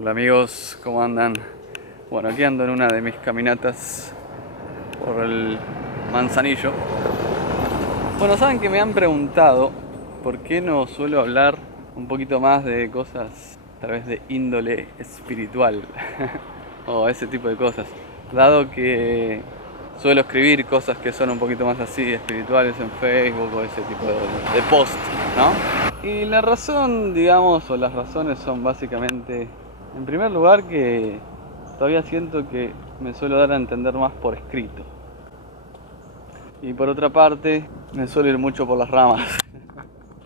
Hola amigos, ¿cómo andan? Bueno, aquí ando en una de mis caminatas por el Manzanillo. Bueno, saben que me han preguntado por qué no suelo hablar un poquito más de cosas a través de índole espiritual o ese tipo de cosas, dado que suelo escribir cosas que son un poquito más así espirituales en Facebook o ese tipo de post, ¿no? Y la razón, digamos, o las razones son básicamente, en primer lugar, que todavía siento que me suelo dar a entender más por escrito. Y por otra parte, me suelo ir mucho por las ramas.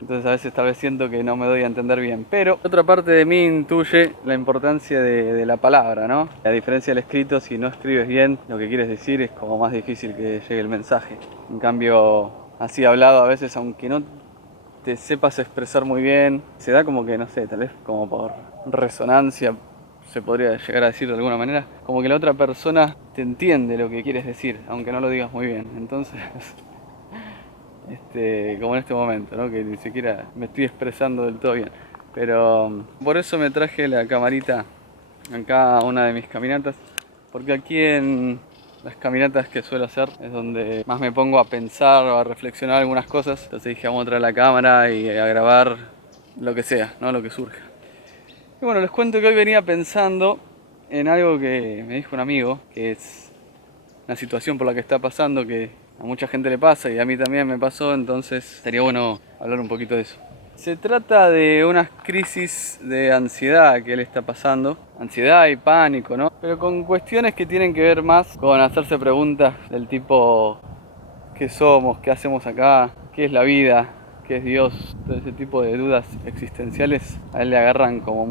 Entonces a veces tal vez siento que no me doy a entender bien. Pero otra parte de mí intuye la importancia de la palabra, ¿no? A diferencia del escrito, si no escribes bien lo que quieres decir, es como más difícil que llegue el mensaje. En cambio, así hablado a veces, aunque no te sepas expresar muy bien, se da como que, no sé, tal vez como por resonancia, se podría llegar a decir de alguna manera, como que la otra persona te entiende lo que quieres decir, aunque no lo digas muy bien. Entonces, como en este momento, ¿no? Que ni siquiera me estoy expresando del todo bien. Pero por eso me traje la camarita acá a una de mis caminatas, porque aquí en las caminatas que suelo hacer es donde más me pongo a pensar o a reflexionar algunas cosas. Entonces dije, vamos a traer la cámara y a grabar lo que sea, ¿no? Lo que surja. Y bueno, les cuento que hoy venía pensando en algo que me dijo un amigo, que es una situación por la que está pasando, que a mucha gente le pasa y a mí también me pasó, entonces sería bueno hablar un poquito de eso. Se trata de unas crisis de ansiedad que él está pasando, ansiedad y pánico, ¿no? Pero con cuestiones que tienen que ver más con hacerse preguntas del tipo ¿qué somos? ¿Qué hacemos acá? ¿Qué es la vida? ¿Qué es Dios? Todo ese tipo de dudas existenciales a él le agarran como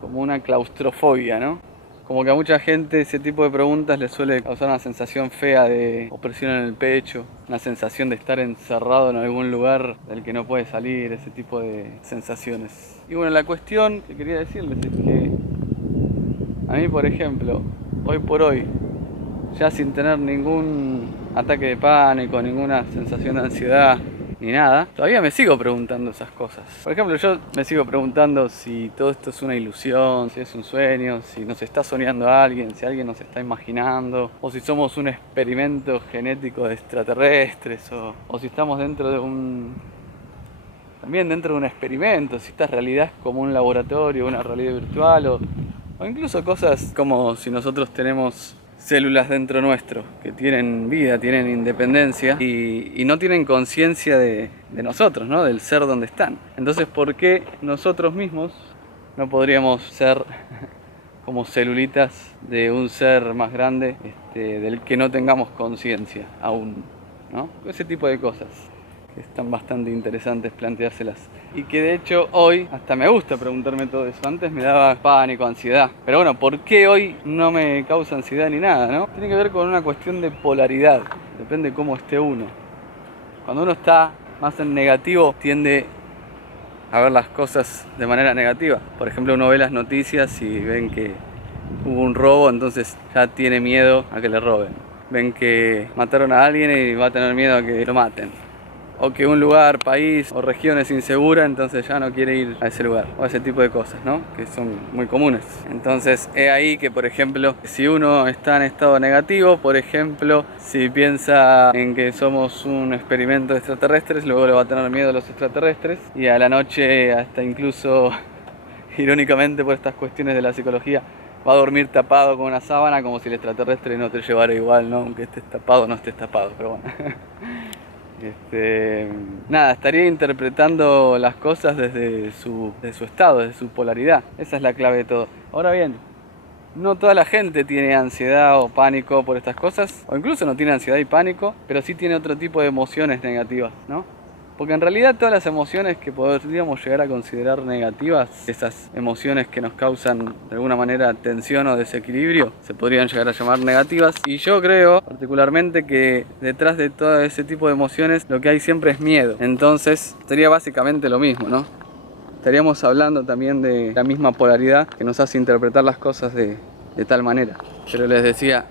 como una claustrofobia, ¿no? Como que a mucha gente ese tipo de preguntas le suele causar una sensación fea de opresión en el pecho, una sensación de estar encerrado en algún lugar del que no puede salir, ese tipo de sensaciones. Y bueno, la cuestión que quería decirles es que a mí, por ejemplo, hoy por hoy, ya sin tener ningún ataque de pánico, ninguna sensación de ansiedad, ni nada, todavía me sigo preguntando esas cosas. Por ejemplo, yo me sigo preguntando si todo esto es una ilusión, si es un sueño, si nos está soñando alguien, si alguien nos está imaginando, o si somos un experimento genético de extraterrestres, o si estamos también dentro de un experimento, si esta realidad es como un laboratorio, una realidad virtual, o incluso cosas como si nosotros tenemos células dentro nuestro, que tienen vida, tienen independencia y no tienen conciencia de nosotros, ¿no? Del ser donde están. Entonces, ¿por qué nosotros mismos no podríamos ser como celulitas de un ser más grande, del que no tengamos conciencia aún, ¿no? Ese tipo de cosas que están bastante interesantes planteárselas. Y que de hecho hoy hasta me gusta preguntarme todo eso. Antes me daba pánico, ansiedad. Pero bueno, ¿por qué hoy no me causa ansiedad ni nada, no? Tiene que ver con una cuestión de polaridad. Depende de cómo esté uno. Cuando uno está más en negativo, tiende a ver las cosas de manera negativa. Por ejemplo, uno ve las noticias y ven que hubo un robo, entonces ya tiene miedo a que le roben. Ven que mataron a alguien y va a tener miedo a que lo maten. O que un lugar, país o región es insegura, entonces ya no quiere ir a ese lugar. O ese tipo de cosas, ¿no? Que son muy comunes. Entonces es ahí que, por ejemplo, si uno está en estado negativo, por ejemplo, si piensa en que somos un experimento de extraterrestres, luego le va a tener miedo a los extraterrestres. Y a la noche, hasta incluso, irónicamente por estas cuestiones de la psicología, va a dormir tapado con una sábana como si el extraterrestre no te llevara igual, ¿no? Aunque estés tapado o no estés tapado, pero bueno. Nada, estaría interpretando las cosas desde su estado, desde su polaridad. Esa es la clave de todo. Ahora bien, no toda la gente tiene ansiedad o pánico por estas cosas, o incluso no tiene ansiedad y pánico, pero sí tiene otro tipo de emociones negativas, ¿no? Porque en realidad todas las emociones que podríamos llegar a considerar negativas, esas emociones que nos causan de alguna manera tensión o desequilibrio, se podrían llegar a llamar negativas. Y yo creo particularmente que detrás de todo ese tipo de emociones lo que hay siempre es miedo. Entonces sería básicamente lo mismo, ¿no? Estaríamos hablando también de la misma polaridad que nos hace interpretar las cosas de tal manera. Pero les decía,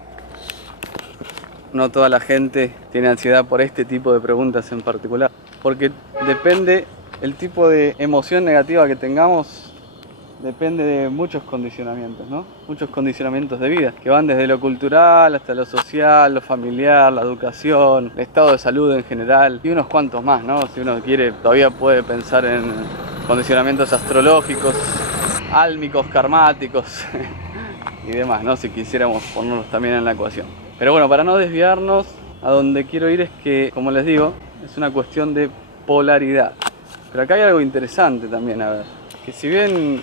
no toda la gente tiene ansiedad por este tipo de preguntas en particular. Porque depende el tipo de emoción negativa que tengamos, depende de muchos condicionamientos, ¿no? Muchos condicionamientos de vida, que van desde lo cultural hasta lo social, lo familiar, la educación, el estado de salud en general, y unos cuantos más, ¿no? Si uno quiere, todavía puede pensar en condicionamientos astrológicos, álmicos, karmáticos y demás, ¿no? Si quisiéramos ponerlos también en la ecuación. Pero bueno, para no desviarnos, a donde quiero ir es que, como les digo, es una cuestión de polaridad. Pero acá hay algo interesante también, a ver, que si bien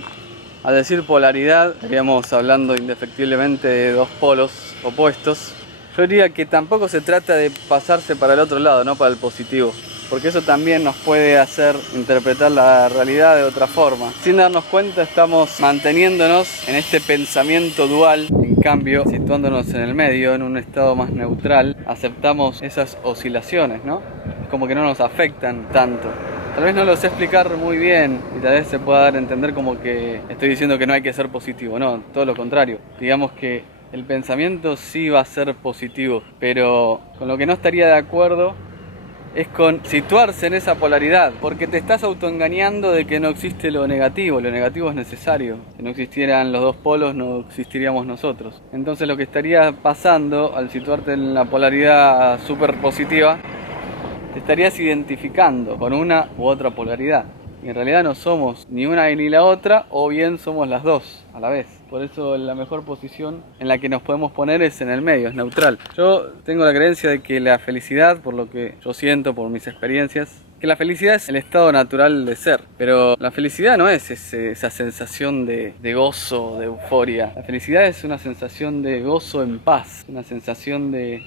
al decir polaridad estaríamos hablando indefectiblemente de dos polos opuestos, yo diría que tampoco se trata de pasarse para el otro lado, no para el positivo, porque eso también nos puede hacer interpretar la realidad de otra forma. Sin darnos cuenta estamos manteniéndonos en este pensamiento dual. En cambio, situándonos en el medio, en un estado más neutral, aceptamos esas oscilaciones, ¿no? Como que no nos afectan tanto. Tal vez no lo sé explicar muy bien y tal vez se pueda dar a entender como que estoy diciendo que no hay que ser positivo, no, todo lo contrario. Digamos que el pensamiento sí va a ser positivo, pero con lo que no estaría de acuerdo es con situarse en esa polaridad, porque te estás autoengañando de que no existe lo negativo es necesario. Si no existieran los dos polos no existiríamos nosotros. Entonces lo que estaría pasando al situarte en la polaridad súper positiva, te estarías identificando con una u otra polaridad. Y en realidad no somos ni una ni la otra, o bien somos las dos a la vez. Por eso la mejor posición en la que nos podemos poner es en el medio, es neutral. Yo tengo la creencia de que la felicidad, por lo que yo siento, por mis experiencias, que la felicidad es el estado natural de ser. Pero la felicidad no es esa sensación de gozo, de euforia. La felicidad es una sensación de gozo en paz, una sensación de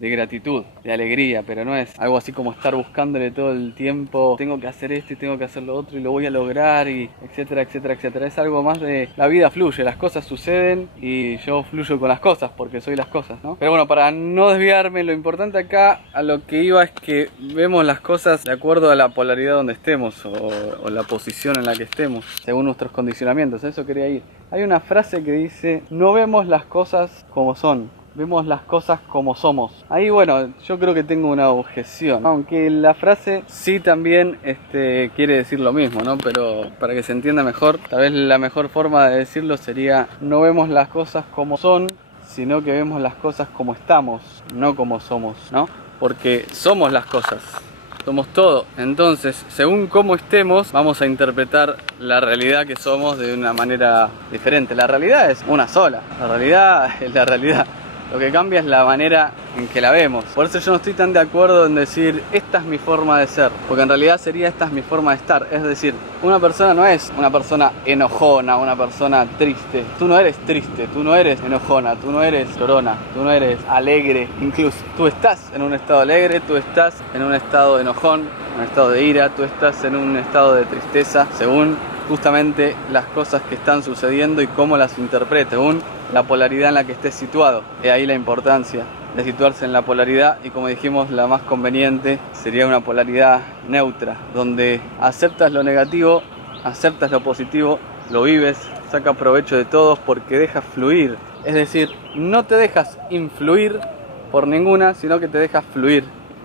gratitud, de alegría, pero no es algo así como estar buscándole todo el tiempo, tengo que hacer esto y tengo que hacer lo otro y lo voy a lograr y etcétera, etcétera, etcétera. Es algo más de la vida fluye, las cosas suceden y yo fluyo con las cosas porque soy las cosas, ¿no? Pero bueno, para no desviarme, lo importante acá a lo que iba es que vemos las cosas de acuerdo a la polaridad donde estemos o la posición en la que estemos, según nuestros condicionamientos. A eso quería ir. Hay una frase que dice, no vemos las cosas como son, vemos las cosas como somos. Ahí, bueno, yo creo que tengo una objeción. Aunque la frase sí también quiere decir lo mismo, ¿no? Pero para que se entienda mejor, tal vez la mejor forma de decirlo sería, no vemos las cosas como son, sino que vemos las cosas como estamos, no como somos, ¿no? Porque somos las cosas. Somos todo. Entonces, según cómo estemos, vamos a interpretar la realidad que somos de una manera diferente. La realidad es una sola. La realidad es la realidad. Lo que cambia es la manera en que la vemos. Por eso yo no estoy tan de acuerdo en decir esta es mi forma de ser, porque en realidad sería esta es mi forma de estar. Es decir, una persona no es una persona enojona, una persona triste. Tú no eres triste, tú no eres enojona, tú no eres llorona, tú no eres alegre. Incluso tú estás en un estado alegre, tú estás en un estado enojón, en un estado de ira, tú estás en un estado de tristeza, según justamente las cosas que están sucediendo y cómo las interpretes, según la polaridad en la que estés situado. Y ahí la importancia de situarse en la polaridad, y como dijimos, la más conveniente sería una polaridad neutra, donde aceptas lo negativo, aceptas lo positivo, lo vives, sacas provecho de todos porque dejas fluir. Es decir, no te dejas influir por ninguna, sino que te dejas fluir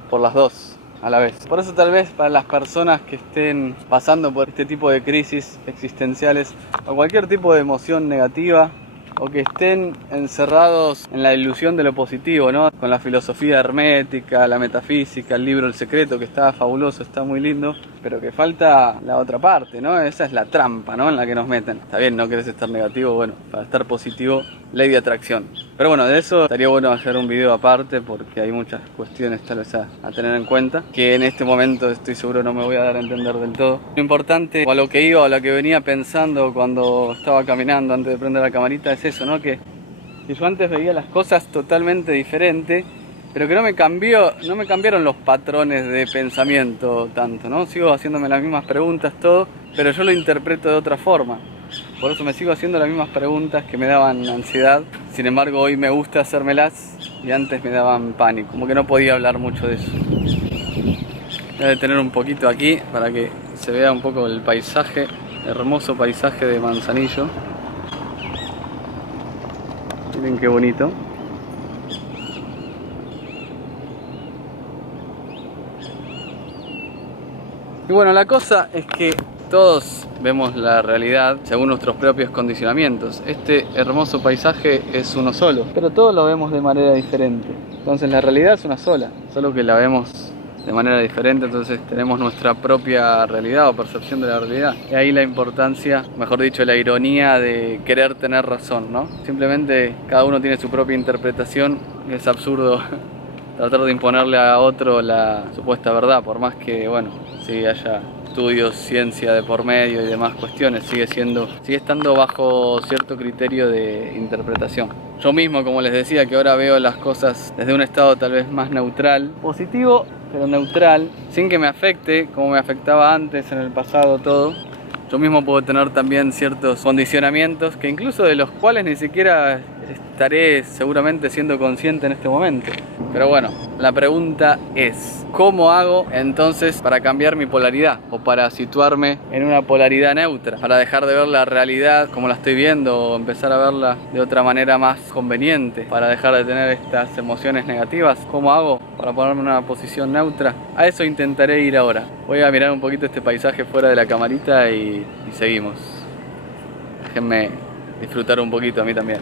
por las dos a la vez. Por eso tal vez para las personas que estén pasando por este tipo de crisis existenciales o cualquier tipo de emoción negativa, o que estén encerrados en la ilusión de lo positivo, ¿no? Con la filosofía hermética, la metafísica, el libro El Secreto, que está fabuloso, está muy lindo, pero que falta la otra parte, ¿no? Esa es la trampa, ¿no? En la que nos meten. Está bien, no querés estar negativo, bueno, para estar positivo, ley de atracción. Pero bueno, de eso estaría bueno hacer un video aparte porque hay muchas cuestiones tal vez a tener en cuenta, que en este momento estoy seguro no me voy a dar a entender del todo. Lo importante, o a lo que iba, o a lo que venía pensando cuando estaba caminando antes de prender la camarita, es eso, ¿no? Que yo antes veía las cosas totalmente diferente, pero que no me cambiaron los patrones de pensamiento tanto, ¿no? Sigo haciéndome las mismas preguntas, todo, pero yo lo interpreto de otra forma. Por eso me sigo haciendo las mismas preguntas que me daban ansiedad. Sin embargo, hoy me gusta hacérmelas y antes me daban pánico. Como que no podía hablar mucho de eso. Voy a detener un poquito aquí para que se vea un poco el paisaje, hermoso paisaje de Manzanillo. Miren qué bonito. Y bueno, la cosa es que todos vemos la realidad según nuestros propios condicionamientos. Este hermoso paisaje es uno solo, pero todos lo vemos de manera diferente. Entonces la realidad es una sola, solo que la vemos de manera diferente, entonces tenemos nuestra propia realidad o percepción de la realidad. Y ahí la importancia, mejor dicho, la ironía de querer tener razón, ¿no? Simplemente cada uno tiene su propia interpretación y es absurdo tratar de imponerle a otro la supuesta verdad, por más que, bueno, sí haya estudios, ciencia de por medio y demás cuestiones, sigue estando bajo cierto criterio de interpretación. Yo mismo, como les decía, que ahora veo las cosas desde un estado tal vez más neutral, positivo, pero neutral, sin que me afecte como me afectaba antes en el pasado todo. Yo mismo puedo tener también ciertos condicionamientos que incluso de los cuales ni siquiera estaré seguramente siendo consciente en este momento. Pero bueno, la pregunta es, ¿cómo hago entonces para cambiar mi polaridad? O para situarme en una polaridad neutra, para dejar de ver la realidad como la estoy viendo o empezar a verla de otra manera más conveniente, para dejar de tener estas emociones negativas. ¿Cómo hago para ponerme en una posición neutra? A eso intentaré ir ahora. Voy a mirar un poquito este paisaje fuera de la camarita y seguimos. Déjenme disfrutar un poquito a mí también.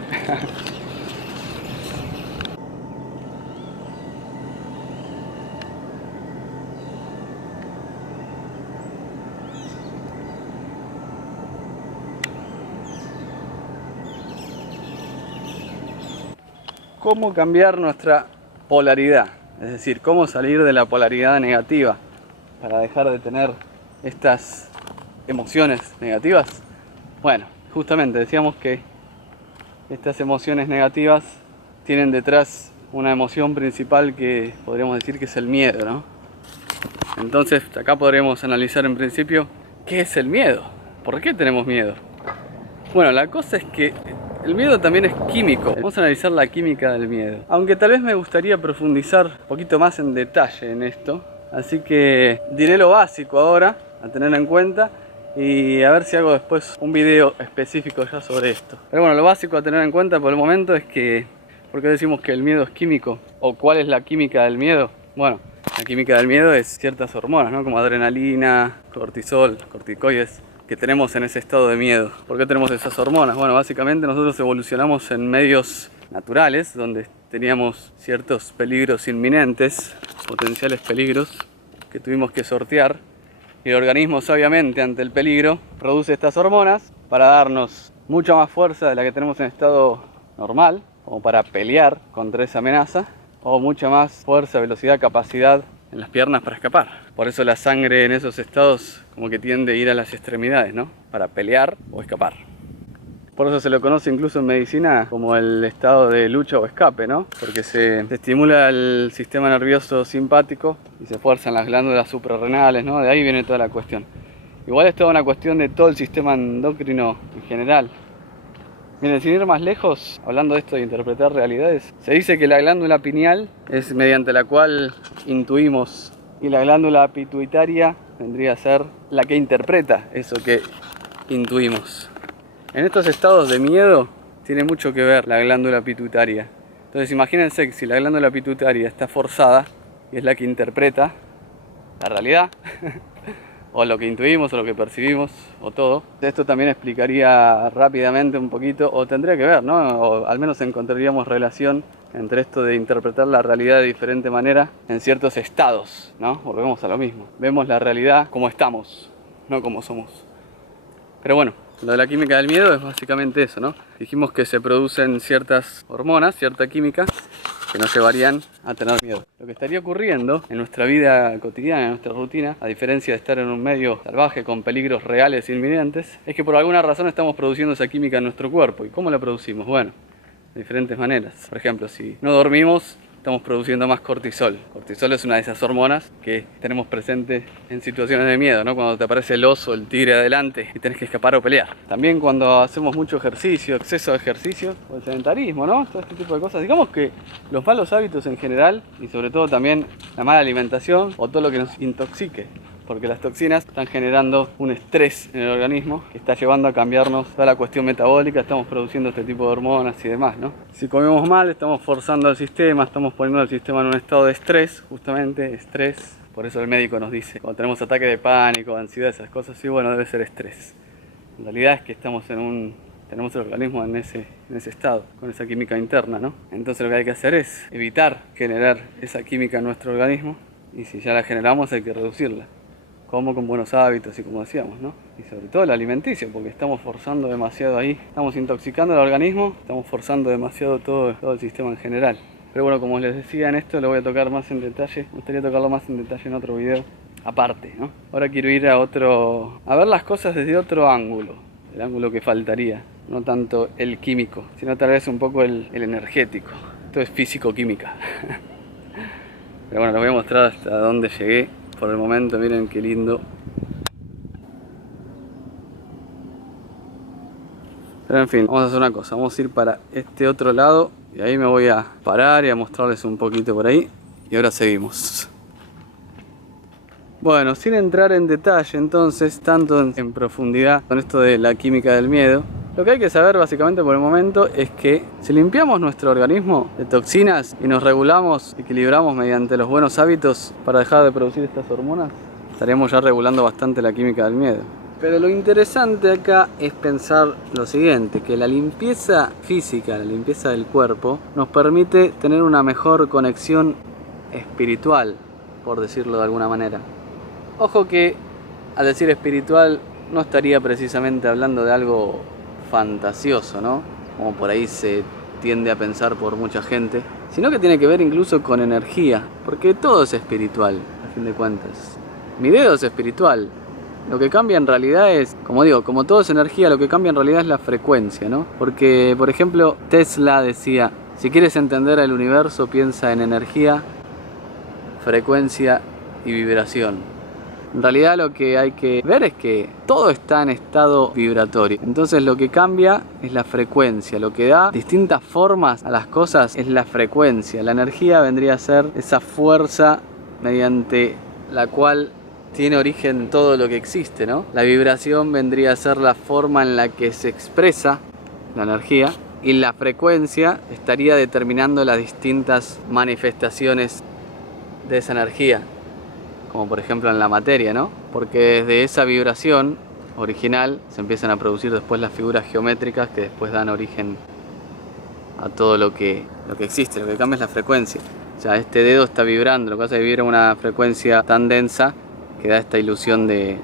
¿Cómo cambiar nuestra polaridad? Es decir, cómo salir de la polaridad negativa para dejar de tener estas emociones negativas. Bueno, justamente decíamos que estas emociones negativas tienen detrás una emoción principal que podríamos decir que es el miedo, ¿no? Entonces acá podríamos analizar en principio qué es el miedo, por qué tenemos miedo. Bueno, la cosa es que el miedo también es químico. Vamos a analizar la química del miedo. Aunque tal vez me gustaría profundizar un poquito más en detalle en esto. Así que diré lo básico ahora, a tener en cuenta. Y a ver si hago después un video específico ya sobre esto. Pero bueno, lo básico a tener en cuenta por el momento es que... ¿Por qué decimos que el miedo es químico? ¿O cuál es la química del miedo? Bueno, la química del miedo es ciertas hormonas, ¿no? Como adrenalina, cortisol, corticoides, que tenemos en ese estado de miedo. ¿Por qué tenemos esas hormonas? Bueno, básicamente nosotros evolucionamos en medios naturales donde teníamos ciertos peligros inminentes, potenciales peligros que tuvimos que sortear, y el organismo sabiamente ante el peligro produce estas hormonas para darnos mucha más fuerza de la que tenemos en estado normal, como para pelear contra esa amenaza, o mucha más fuerza, velocidad, capacidad en las piernas para escapar. Por eso la sangre en esos estados como que tiende a ir a las extremidades, ¿no? Para pelear o escapar. Por eso se lo conoce incluso en medicina como el estado de lucha o escape, ¿no? Porque se estimula el sistema nervioso simpático y se fuerzan las glándulas suprarrenales, ¿no? De ahí viene toda la cuestión. Igual es toda una cuestión de todo el sistema endocrino en general. Miren, sin ir más lejos, hablando de esto de interpretar realidades, se dice que la glándula pineal es mediante la cual intuimos y la glándula pituitaria vendría a ser la que interpreta eso que intuimos. En estos estados de miedo tiene mucho que ver la glándula pituitaria. Entonces imagínense que si la glándula pituitaria está forzada y es la que interpreta la realidad, o lo que intuimos, o lo que percibimos, o todo. Esto también explicaría rápidamente un poquito, o tendría que ver, ¿no? O al menos encontraríamos relación entre esto de interpretar la realidad de diferente manera en ciertos estados, ¿no? Volvemos a lo mismo. Vemos la realidad como estamos, no como somos. Pero bueno, lo de la química del miedo es básicamente eso, ¿no? Dijimos que se producen ciertas hormonas, cierta química, que nos llevarían a tener miedo. Lo que estaría ocurriendo en nuestra vida cotidiana, en nuestra rutina, a diferencia de estar en un medio salvaje con peligros reales e inminentes, es que por alguna razón estamos produciendo esa química en nuestro cuerpo. ¿Y cómo la producimos? Bueno, de diferentes maneras. Por ejemplo, si no dormimos, estamos produciendo más cortisol. Cortisol es una de esas hormonas que tenemos presente en situaciones de miedo, ¿no? Cuando te aparece el oso, el tigre adelante y tenés que escapar o pelear. También cuando hacemos mucho ejercicio, exceso de ejercicio, o el sedentarismo, ¿no? Todo este tipo de cosas. Digamos que los malos hábitos en general, y sobre todo también la mala alimentación, o todo lo que nos intoxique, porque las toxinas están generando un estrés en el organismo que está llevando a cambiarnos toda la cuestión metabólica, estamos produciendo este tipo de hormonas y demás, ¿no? Si comemos mal, estamos forzando al sistema, estamos poniendo al sistema en un estado de estrés, justamente estrés. Por eso el médico nos dice, cuando tenemos ataque de pánico, ansiedad, esas cosas, sí, bueno, debe ser estrés. En realidad es que tenemos el organismo en ese estado, con esa química interna, ¿no? Entonces lo que hay que hacer es evitar generar esa química en nuestro organismo, y si ya la generamos hay que reducirla. Como con buenos hábitos y como decíamos, ¿no? Y sobre todo el alimenticio, porque estamos forzando demasiado ahí, estamos intoxicando el organismo, estamos forzando demasiado todo el sistema en general. Pero bueno, como les decía, en esto lo voy a tocar más en detalle, me gustaría tocarlo más en detalle en otro video aparte, ¿no? Ahora quiero ir a ver las cosas desde otro ángulo, el ángulo que faltaría, no tanto el químico, sino tal vez un poco el energético. Esto es físico-química. Pero bueno, les voy a mostrar hasta dónde llegué por el momento. Miren qué lindo. Pero en fin, vamos a hacer una cosa, vamos a ir para este otro lado y ahí me voy a parar y a mostrarles un poquito por ahí, y ahora seguimos. Bueno, sin entrar en detalle entonces, tanto en profundidad con esto de la química del miedo, lo que hay que saber básicamente por el momento es que si limpiamos nuestro organismo de toxinas y nos regulamos, equilibramos mediante los buenos hábitos para dejar de producir estas hormonas, estaríamos ya regulando bastante la química del miedo. Pero lo interesante acá es pensar lo siguiente, que la limpieza física, la limpieza del cuerpo, nos permite tener una mejor conexión espiritual, por decirlo de alguna manera. Ojo que al decir espiritual no estaría precisamente hablando de algo fantasioso, ¿no? Como por ahí se tiende a pensar por mucha gente, sino que tiene que ver incluso con energía, porque todo es espiritual, a fin de cuentas. Mi dedo es espiritual. Lo que cambia en realidad es, como digo, como todo es energía, lo que cambia en realidad es la frecuencia, ¿no? Porque, por ejemplo, Tesla decía, si quieres entender el universo, piensa en energía, frecuencia y vibración. En realidad lo que hay que ver es que todo está en estado vibratorio. Entonces lo que cambia es la frecuencia. Lo que da distintas formas a las cosas es la frecuencia. La energía vendría a ser esa fuerza mediante la cual tiene origen todo lo que existe, ¿no? La vibración vendría a ser la forma en la que se expresa la energía, y la frecuencia estaría determinando las distintas manifestaciones de esa energía, como por ejemplo en la materia, ¿no? Porque desde esa vibración original se empiezan a producir después las figuras geométricas que después dan origen a todo lo que existe. Lo que cambia es la frecuencia. O sea, este dedo está vibrando, lo que hace es vibrar a una frecuencia tan densa que da esta ilusión de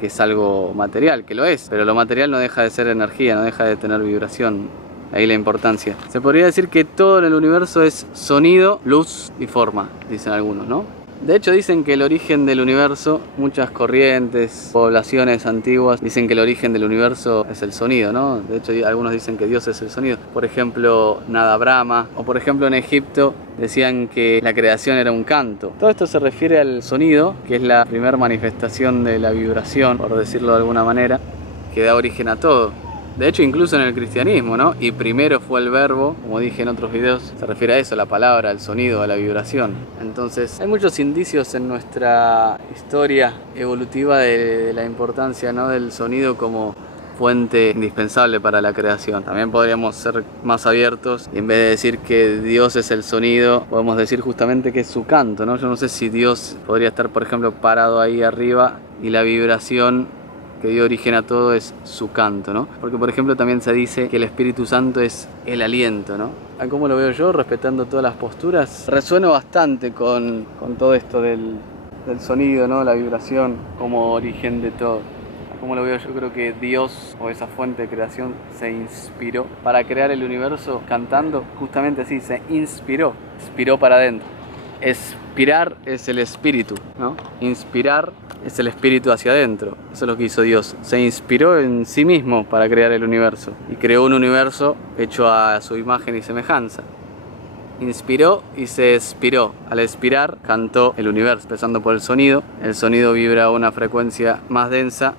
que es algo material, que lo es, pero lo material no deja de ser energía, no deja de tener vibración. Ahí la importancia. Se podría decir que todo en el universo es sonido, luz y forma, dicen algunos, ¿no? De hecho dicen que el origen del universo, muchas corrientes, poblaciones antiguas dicen que el origen del universo es el sonido, ¿no? De hecho algunos dicen que Dios es el sonido. Por ejemplo, Nada Brahma, o por ejemplo en Egipto decían que la creación era un canto. Todo esto se refiere al sonido, que es la primera manifestación de la vibración, por decirlo de alguna manera, que da origen a todo. De hecho, incluso en el cristianismo, ¿no? Y primero fue el verbo, como dije en otros videos, se refiere a eso, la palabra, al sonido, a la vibración. Entonces, hay muchos indicios en nuestra historia evolutiva de la importancia, ¿no?, del sonido como fuente indispensable para la creación. También podríamos ser más abiertos y en vez de decir que Dios es el sonido, podemos decir justamente que es su canto, ¿no? Yo no sé si Dios podría estar, por ejemplo, parado ahí arriba y la vibración que dio origen a todo es su canto, ¿no? Porque, por ejemplo, también se dice que el Espíritu Santo es el aliento, ¿no? ¿Cómo lo veo yo, respetando todas las posturas? Resueno bastante con todo esto del sonido, ¿no? La vibración como origen de todo. ¿Cómo lo veo yo? Creo que Dios, o esa fuente de creación, se inspiró para crear el universo cantando, justamente así, se inspiró para adentro. Expirar es el espíritu, ¿no? Inspirar es el espíritu hacia adentro. Eso es lo que hizo Dios. Se inspiró en sí mismo para crear el universo. Y creó un universo hecho a su imagen y semejanza. Inspiró y se expiró. Al expirar, cantó el universo, empezando por el sonido. El sonido vibra a una frecuencia más densa,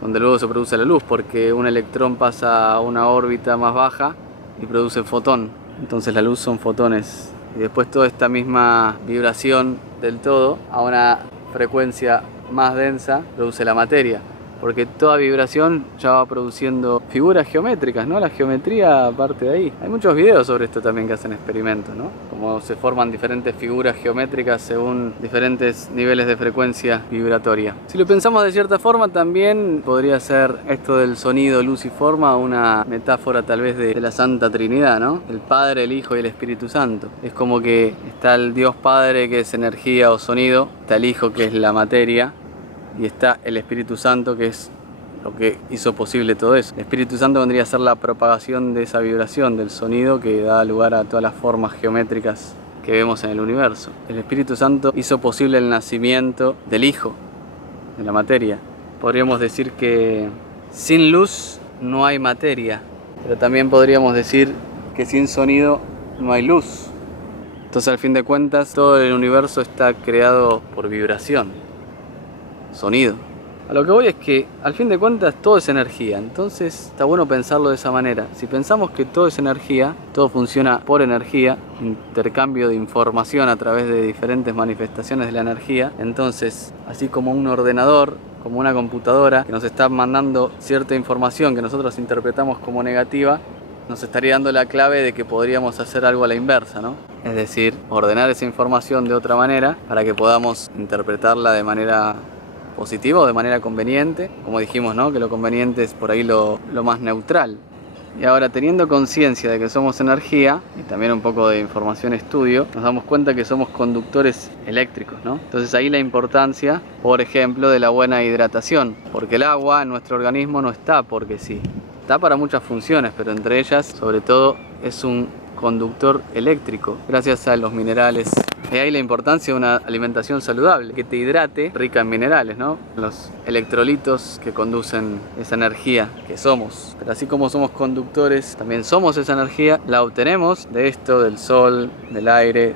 donde luego se produce la luz, porque un electrón pasa a una órbita más baja y produce fotón. Entonces la luz son fotones. Y después toda esta misma vibración del todo a una frecuencia más densa produce la materia. porque toda vibración ya va produciendo figuras geométricas, ¿no? La geometría parte de ahí. Hay muchos videos sobre esto también que hacen experimentos, ¿no? Cómo se forman diferentes figuras geométricas según diferentes niveles de frecuencia vibratoria. Si lo pensamos de cierta forma, también podría ser esto del sonido, luz y forma una metáfora tal vez de la Santa Trinidad, ¿no? El Padre, el Hijo y el Espíritu Santo. Es como que está el Dios Padre, que es energía o sonido, está el Hijo, que es la materia, y está el Espíritu Santo, que es lo que hizo posible todo eso. El Espíritu Santo vendría a ser la propagación de esa vibración, del sonido que da lugar a todas las formas geométricas que vemos en el universo. El Espíritu Santo hizo posible el nacimiento del Hijo, de la materia. Podríamos decir que sin luz no hay materia, pero también podríamos decir que sin sonido no hay luz. Entonces, al fin de cuentas, todo el universo está creado por vibración, sonido. A lo que voy es que, al fin de cuentas, todo es energía. Entonces, está bueno pensarlo de esa manera. Si pensamos que todo es energía, todo funciona por energía, intercambio de información a través de diferentes manifestaciones de la energía, entonces, así como un ordenador, como una computadora que nos está mandando cierta información que nosotros interpretamos como negativa, nos estaría dando la clave de que podríamos hacer algo a la inversa, ¿no? Es decir, ordenar esa información de otra manera para que podamos interpretarla de manera positiva o de manera conveniente. Como dijimos, ¿no? Que lo conveniente es por ahí lo más neutral. Y ahora, teniendo conciencia de que somos energía y también un poco de información estudio, nos damos cuenta que somos conductores eléctricos, ¿no? Entonces ahí la importancia, por ejemplo, de la buena hidratación, porque el agua en nuestro organismo no está porque sí. Está para muchas funciones, pero entre ellas, sobre todo, es un conductor eléctrico, gracias a los minerales. Y ahí la importancia de una alimentación saludable, que te hidrate, rica en minerales, ¿no? Los electrolitos que conducen esa energía que somos. Pero así como somos conductores, también somos esa energía, la obtenemos de esto, del sol, del aire.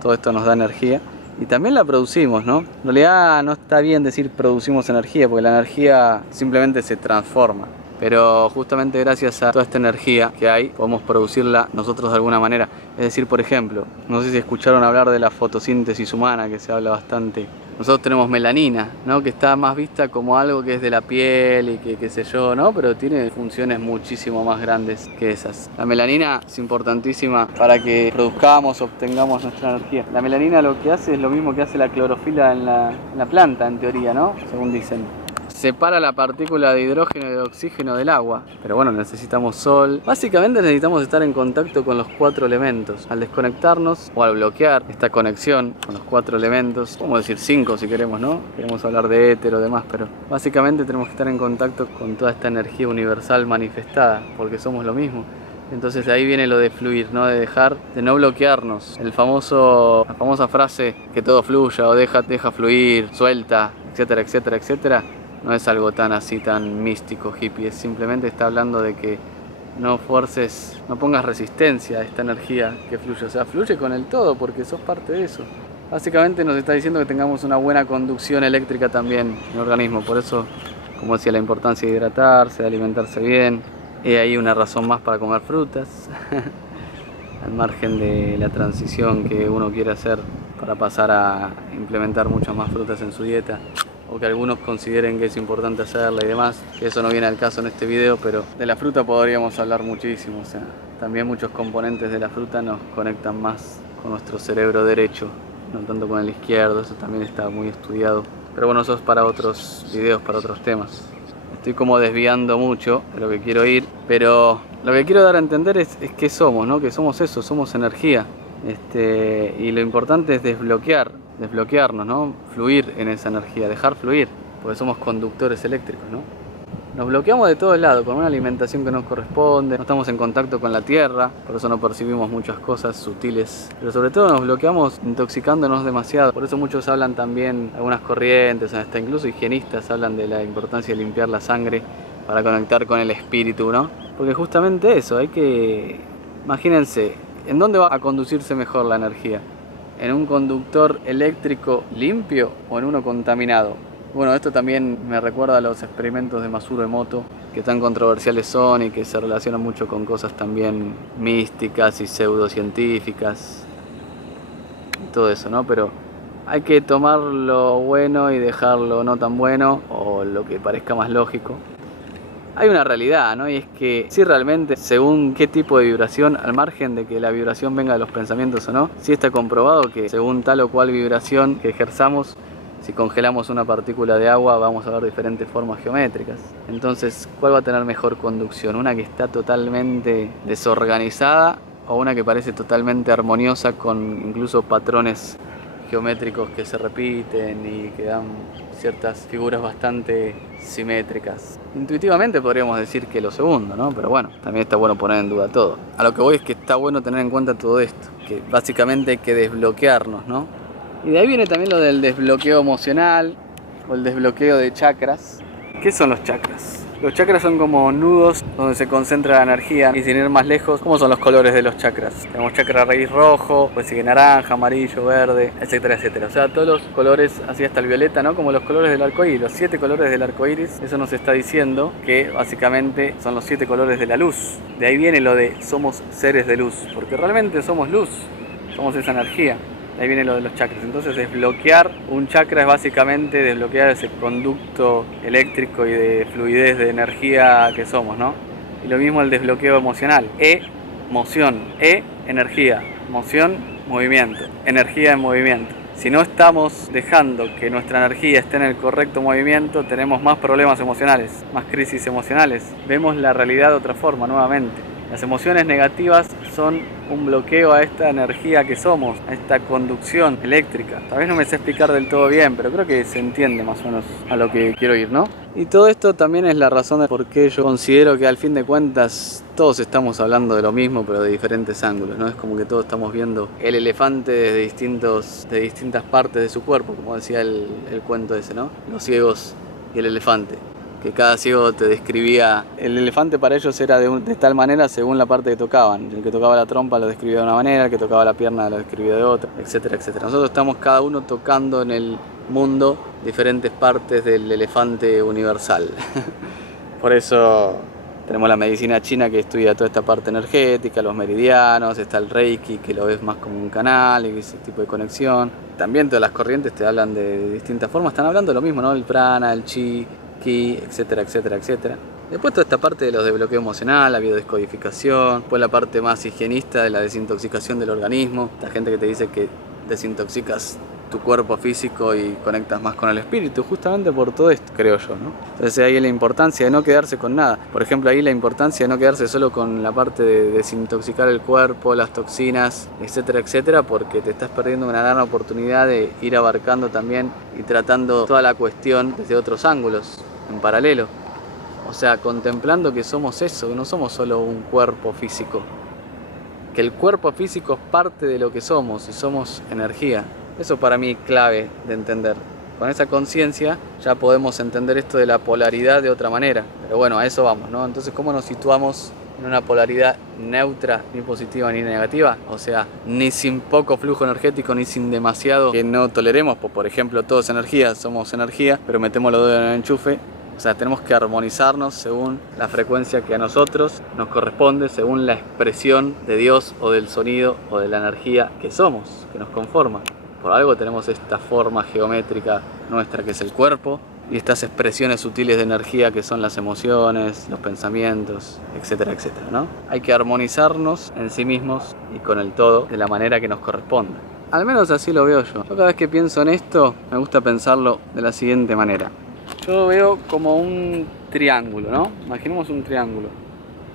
Todo esto nos da energía. Y también la producimos, ¿no? En realidad no está bien decir producimos energía, porque la energía simplemente se transforma. Pero justamente gracias a toda esta energía que hay, podemos producirla nosotros de alguna manera. Es decir, por ejemplo, no sé si escucharon hablar de la fotosíntesis humana, que se habla bastante. Nosotros tenemos melanina, ¿no? Que está más vista como algo que es de la piel y que qué sé yo, ¿no? Pero tiene funciones muchísimo más grandes que esas. La melanina es importantísima para que produzcamos, obtengamos nuestra energía. La melanina lo que hace es lo mismo que hace la clorofila en la planta, en teoría, ¿no? Según dicen. Separa la partícula de hidrógeno y de oxígeno del agua. Pero bueno, necesitamos sol. Básicamente necesitamos estar en contacto con los 4 elementos. Al desconectarnos o al bloquear esta conexión con los 4 elementos, podemos decir 5 si queremos, ¿no? Queremos hablar de éter o demás, pero básicamente tenemos que estar en contacto con toda esta energía universal manifestada, porque somos lo mismo. Entonces de ahí viene lo de fluir, ¿no? De dejar, de no bloquearnos. La famosa frase que todo fluya o deja fluir, suelta, etcétera, etcétera, etcétera. No es algo tan así, tan místico, hippie, es simplemente está hablando de que no fuerces, no pongas resistencia a esta energía que fluye, o sea, fluye con el todo porque sos parte de eso. Básicamente nos está diciendo que tengamos una buena conducción eléctrica también en el organismo, por eso, como decía, la importancia de hidratarse, de alimentarse bien, y hay una razón más para comer frutas, al margen de la transición que uno quiere hacer para pasar a implementar muchas más frutas en su dieta, o que algunos consideren que es importante hacerla y demás, que eso no viene al caso en este video, pero de la fruta podríamos hablar muchísimo, o sea, también muchos componentes de la fruta nos conectan más con nuestro cerebro derecho, no tanto con el izquierdo, eso también está muy estudiado, pero bueno, eso es para otros videos, para otros temas. Estoy como desviando mucho de lo que quiero ir, pero lo que quiero dar a entender es qué somos, ¿no? Que somos eso, somos energía, y lo importante es desbloquearnos, ¿no? Fluir en esa energía, dejar fluir, porque somos conductores eléctricos, ¿no? Nos bloqueamos de todos lados, con una alimentación que nos corresponde, no estamos en contacto con la tierra, por eso no percibimos muchas cosas sutiles, pero sobre todo nos bloqueamos intoxicándonos demasiado, por eso muchos hablan también, algunas corrientes, hasta incluso higienistas hablan de la importancia de limpiar la sangre para conectar con el espíritu, ¿no? Porque justamente eso, imagínense, ¿en dónde va a conducirse mejor la energía? ¿En un conductor eléctrico limpio o en uno contaminado? Bueno, esto también me recuerda a los experimentos de Masaru Emoto, que tan controversiales son y que se relacionan mucho con cosas también místicas y pseudocientíficas y todo eso, ¿no? Pero hay que tomar lo bueno y dejar lo no tan bueno, o lo que parezca más lógico. Hay una realidad, ¿no? Y es que sí, realmente, según qué tipo de vibración, al margen de que la vibración venga de los pensamientos o no, sí está comprobado que según tal o cual vibración que ejerzamos, si congelamos una partícula de agua vamos a ver diferentes formas geométricas. Entonces, ¿cuál va a tener mejor conducción? ¿Una que está totalmente desorganizada o una que parece totalmente armoniosa con incluso patrones geométricos que se repiten y que dan ciertas figuras bastante simétricas? Intuitivamente podríamos decir que lo segundo, ¿no? Pero bueno, también está bueno poner en duda todo. A lo que voy es que está bueno tener en cuenta todo esto, que básicamente hay que desbloquearnos, ¿no? Y de ahí viene también lo del desbloqueo emocional o el desbloqueo de chakras. ¿Qué son los chakras? Los chakras son como nudos donde se concentra la energía, y sin ir más lejos, ¿cómo son los colores de los chakras? Tenemos chakra raíz rojo, pues sigue naranja, amarillo, verde, etcétera, etcétera. O sea, todos los colores, así hasta el violeta, ¿no? Como los colores del arco iris, los 7 colores del arco iris. Eso nos está diciendo que básicamente son los 7 colores de la luz. De ahí viene lo de somos seres de luz, porque realmente somos luz, somos esa energía. Ahí viene lo de los chakras. Entonces, desbloquear un chakra es básicamente desbloquear ese conducto eléctrico y de fluidez de energía que somos, ¿no? Y lo mismo el desbloqueo emocional. Moción. Energía. Moción, movimiento. Energía en movimiento. Si no estamos dejando que nuestra energía esté en el correcto movimiento, tenemos más problemas emocionales, más crisis emocionales. Vemos la realidad de otra forma nuevamente. Las emociones negativas son un bloqueo a esta energía que somos, a esta conducción eléctrica. Tal vez no me sé explicar del todo bien, pero creo que se entiende más o menos a lo que quiero ir, ¿no? Y todo esto también es la razón de por qué yo considero que al fin de cuentas todos estamos hablando de lo mismo, pero de diferentes ángulos, ¿no? Es como que todos estamos viendo el elefante de distintas partes de su cuerpo, como decía el cuento ese, ¿no? Los ciegos y el elefante. Que cada ciego te describía, el elefante para ellos era de tal manera según la parte que tocaban. El que tocaba la trompa lo describía de una manera, el que tocaba la pierna lo describía de otra, etcétera, etcétera. Nosotros estamos cada uno tocando en el mundo diferentes partes del elefante universal. Por eso tenemos la medicina china que estudia toda esta parte energética, los meridianos, está el Reiki que lo ves más como un canal y ese tipo de conexión. También todas las corrientes te hablan de distintas formas, están hablando de lo mismo, ¿no? El prana, el chi, etcétera, etcétera, etcétera. Después toda esta parte de los desbloqueo emocional, la biodescodificación, después la parte más higienista de la desintoxicación del organismo, la gente que te dice que desintoxicas tu cuerpo físico y conectas más con el espíritu, justamente por todo esto, creo yo, ¿no? Entonces ahí la importancia de no quedarse con nada. Por ejemplo, ahí la importancia de no quedarse solo con la parte de desintoxicar el cuerpo, las toxinas, etcétera, etcétera, porque te estás perdiendo una gran oportunidad de ir abarcando también y tratando toda la cuestión desde otros ángulos, en paralelo. O sea, contemplando que somos eso, que no somos solo un cuerpo físico, que el cuerpo físico es parte de lo que somos y somos energía. Eso para mí es clave de entender. Con esa conciencia ya podemos entender esto de la polaridad de otra manera. Pero bueno, a eso vamos, ¿no? Entonces, ¿cómo nos situamos en una polaridad neutra, ni positiva ni negativa? O sea, ni sin poco flujo energético, ni sin demasiado que no toleremos. Por ejemplo, todo es energía, somos energía, pero metemos los dedos en el enchufe. O sea, tenemos que armonizarnos según la frecuencia que a nosotros nos corresponde, según la expresión de Dios o del sonido o de la energía que somos, que nos conforma. Por algo tenemos esta forma geométrica nuestra que es el cuerpo y estas expresiones sutiles de energía que son las emociones, los pensamientos, etcétera, etcétera, ¿no? Hay que armonizarnos en sí mismos y con el todo de la manera que nos corresponda. Al menos así lo veo yo. Yo cada vez que pienso en esto me gusta pensarlo de la siguiente manera. Yo lo veo como un triángulo, ¿no? Imaginemos un triángulo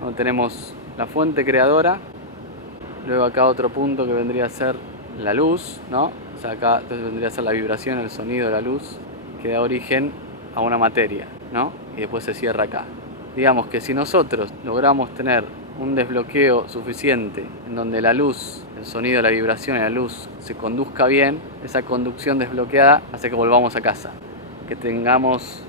donde tenemos la fuente creadora, luego acá otro punto que vendría a ser la luz, ¿no? O sea, acá entonces vendría a ser la vibración, el sonido de la luz, que da origen a una materia, ¿no? Y después se cierra acá. Digamos que si nosotros logramos tener un desbloqueo suficiente en donde la luz, el sonido, la vibración y la luz se conduzca bien, esa conducción desbloqueada hace que volvamos a casa, que tengamos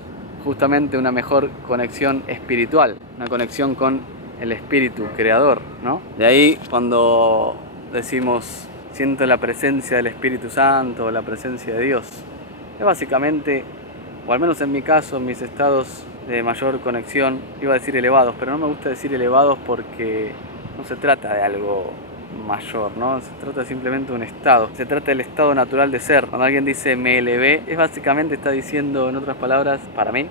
justamente una mejor conexión espiritual, una conexión con el espíritu creador, ¿no? De ahí cuando decimos siento la presencia del Espíritu Santo, la presencia de Dios, es básicamente, o al menos en mi caso, en mis estados de mayor conexión, iba a decir elevados, pero no me gusta decir elevados porque no se trata de algo mayor, ¿no? Se trata simplemente de un estado, se trata del estado natural de ser. Cuando alguien dice me elevé, es básicamente está diciendo, en otras palabras, para mí,